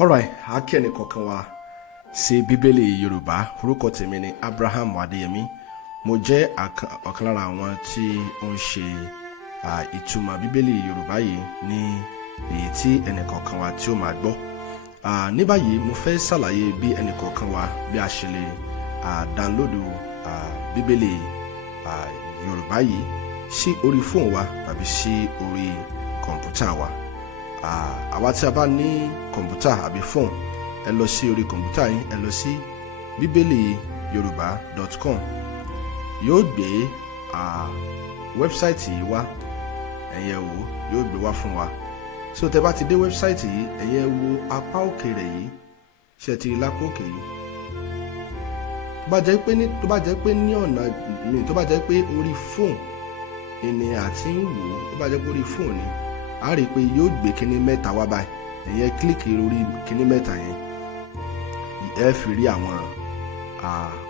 Alright, akẹ́ni kọ̀ọ̀kan wa sí Bibeli Yoruba. Orúkọ tèmi ni Abraham Adéyẹmí. Mo jẹ́ ọ̀kan lára àwọn tí ó ń ṣe ìtumọ̀ Bibeli Yoruba yìí ní èyí tí ẹnìkọ̀ọ̀kan wa tí ó máa gbọ́. Ní báyìí mo fẹ́ ṣàlàyé bí ẹnìkọ̀ọ̀kan wa bí a ṣe lè dánlódù Bibeli Yoruba yìí sí orí fóònù wa tàbí sí orí kọ̀ǹpútà wa. Àwa tí a bá ní kọ̀ǹpútà àbí fóònù, ẹ lọ sí orí kọ̀ǹpútà yín, ẹ lọ sí bibeliyoruba.com. yóò gbé wẹ́bsáìtì yìí wá, ẹ̀yẹ wò, yóò gbé wá fún wa. So tẹ bá ti dé wẹ́bsáìtì yìí, ẹ̀yẹ wo apá òkè rẹ̀ yìí, ṣe ti rí lápá òkè yìí. Tó bá jẹ́ pé ní ọ̀nà mi, tó bá jẹ́ pé orí fóònù ìní àti ń wò, tó bá jẹ́ pé orí fóònù ni, a rí i pé yóò gbé kíní mẹ́ta wá báyìí. Ẹ̀yẹ kílíkì lórí kíní mẹ́ta yẹn, ẹ fi rí àwọn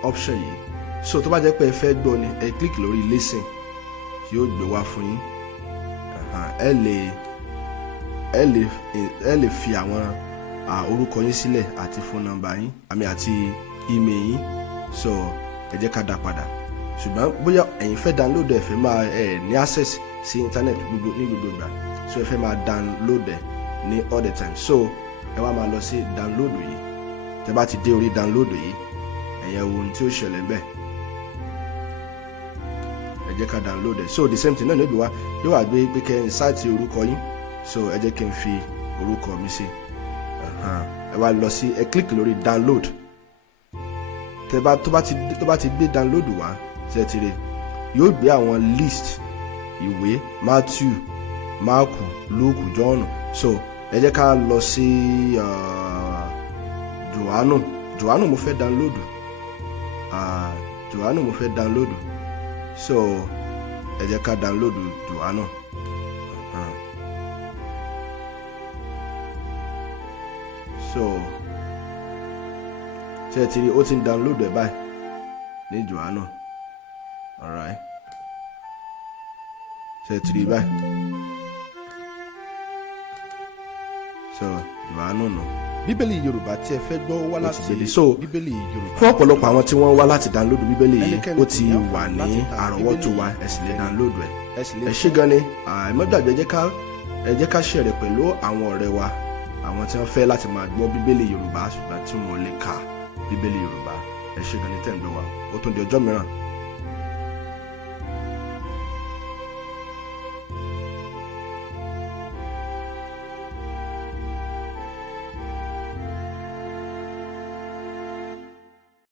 option yìí. So tó bá jẹ́ pé ẹ fẹ́ gbọ́ ni, ẹ kílíkì lórí listen, yóò gbé wá fún yín. Ẹ lè fi àwọn orúkọ yín sílẹ̀ àti phone number yín àti email yín. So ẹ jẹ́ ká dá padà. Ṣùgbọ́n bóyá ẹ̀yin fẹ́ download ẹ fẹ́ máa ní access sí internet ní gbogbo ìgbà, so ẹ fẹ́ máa download ẹ ní all the time, so ẹ wá máa lọ sí download yìí. Tẹ́ bá ti dé orí download yìí, ẹ̀yẹ wo ohun tí ó ṣẹlẹ̀ ńbẹ̀. Ẹ jẹ́ ká download ẹ. So the same thing náà níbi wá yóò wá gbé pé kẹ́ ẹ insert orúkọ yín. So ẹ jẹ́ kí n fi orúkọ mi sí. Ẹ wá lọ sí, ẹ click lórí download. Tó bá ti gbé download wá, ṣe ti rí, yóò gbé àwọn list ìwé Matthew, Marku, Luke, John. So ẹ jẹ́ ká lọ sí Johannu mo fẹ́ download. Johannu mo fẹ́ download. So ẹ jẹ́ ká download Johannu. So ṣe ti rí, ó ti ń download ẹ̀ báyìí ní Johannu. Alright, ṣe ti rí báyìí. So Johannu nù. Bibeli Yorùbá tí ẹ fẹ́ gbọ́ wá láti Bibeli. So Bibeli Yorùbá fún ọ̀pọ̀lọpọ̀ àwọn tí wọ́n wá láti download Bibeli yìí, ó ti wà ní àrọ́wọ́tó wa, ẹ sì lè download ẹ̀. Ẹ ṣé gan ni. Ẹ má gbàgbé, ẹ jẹ́ ká share pẹ̀lú àwọn ọ̀rẹ́ wa, àwọn tí wọ́n fẹ́ láti máa gbọ́ Bibeli Yorùbá ṣùgbọ́n tí wọ́n lè ka Bibeli Yorùbá. Ẹ ṣé gan ni tẹ́ ń gbọ́ wa. Ó tún di ọjọ́ mìíràn.